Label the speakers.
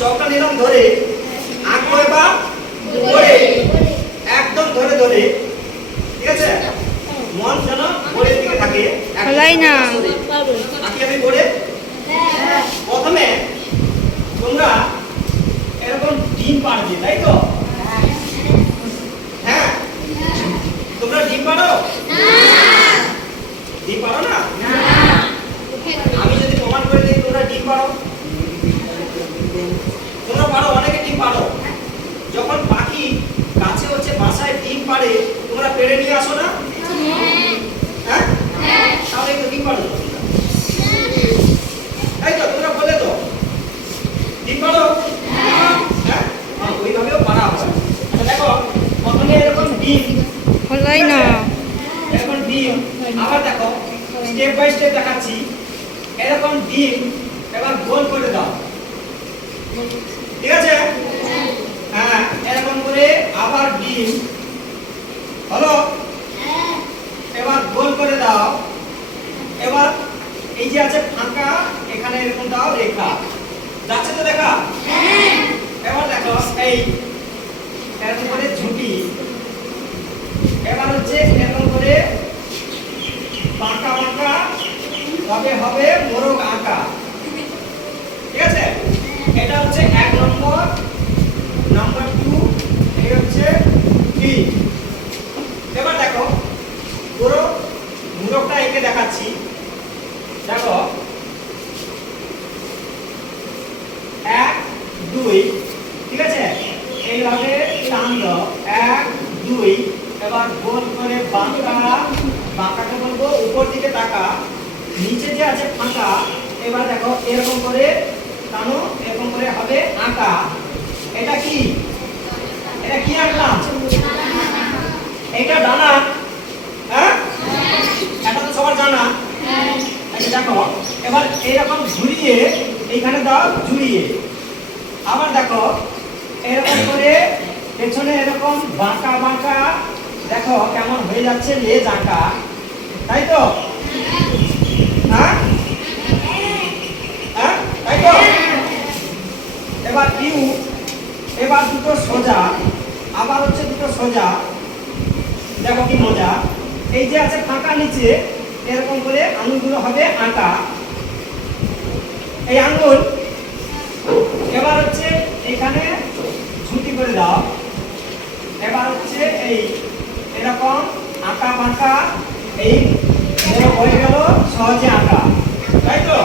Speaker 1: চকটা নিলাম ধরে আঁকবো এবার উপরে একদম ধরে ধরে। ঠিক আছে? মন যেন উপরের দিকে থাকে আঁকি আমি করে। প্রথমে তোমরা এরকম ডিম পারবে তাই তো? হ্যাঁ। তোমরা ডিম পারো ডিম পারো না আমি যদি প্রমাণ করে দিই তোমরা ডিম পারো তোমরা পারো অনেকে ডিম পারো যখন পাখি গাছে হচ্ছে বাসায় ডিম পারে? তোমরা পেড়ে নিয়ে আসো না? হ্যাঁ। তাহলে তো ডিম পারো। তাই তো তোমরা বলে তো ডিম পারো? হ্যাঁ। হ্যাঁ, ওইভাবেও পারা হয়। আচ্ছা দেখো প্রথমে এরকম ডিম।
Speaker 2: হলোই না।
Speaker 1: এরকম ডিম। আবার দেখো স্টেপ বাই স্টেপ দেখাচ্ছি। এরকম ডিম এবার গোল করে দাও। ঠিক আছে? হ্যাঁ এরকম করে আবার ডিম। হলো এবার গোল করে দাও। এবার এই যে আছে ফাঁকা এখানে এরকম দাও রেখা। যাচ্ছে তো দেখা? এবার দেখো এই এরকম করে ঝুঁটি এবার হচ্ছে এরকম করে বাঁকা বাঁকা তবে হবে মোরগ আঁকা ঠিক আছে এটা হচ্ছে এক নম্বর নাম্বার টু এই হচ্ছে থ্রি এবার দেখো পুরো মোরগটা এঁকে দেখাচ্ছি। দেখো। এক, দুই, ঠিক আছে? এইভাবে টান দাও এক, দুই, এবার গোল করে বাঁকা। বাঁকাকে বলব, উপর দিকে তাকা। নিচে যে আছে ফাঁকা, এবার দেখো, এরকম করে টানো, এরকম করে হবে আঁকা। এটা কি এটা কি আঁকলাম এটা ডানা হ্যাঁ এটা তো সবার জানা আচ্ছা দেখো, এবার এইরকম ঝুলিয়ে এইখানে দাও, ঝুলিয়ে। আবার দেখো এরকম করে পেছনে এরকম বাঁকা বাঁকা, দেখো কেমন হয়ে যাচ্ছে লেজ আঁকা। তাই তো? হ্যাঁ? হ্যাঁ? তাই তো? এবার ইউ, এবার দুটো সোজা, আবার হচ্ছে দুটো সোজা। দেখো কি মজা। এই যে আছে ফাঁকা নিচে এরকম করে আঙুলগুলো হবে আঁকা এই আঙুল এবার হচ্ছে এখানে ঝুঁটি করে দাও। এবার হচ্ছে এই এরকম আঁকা বাঁকা এই হয়ে গেল, সহজে আটা। তাই তো?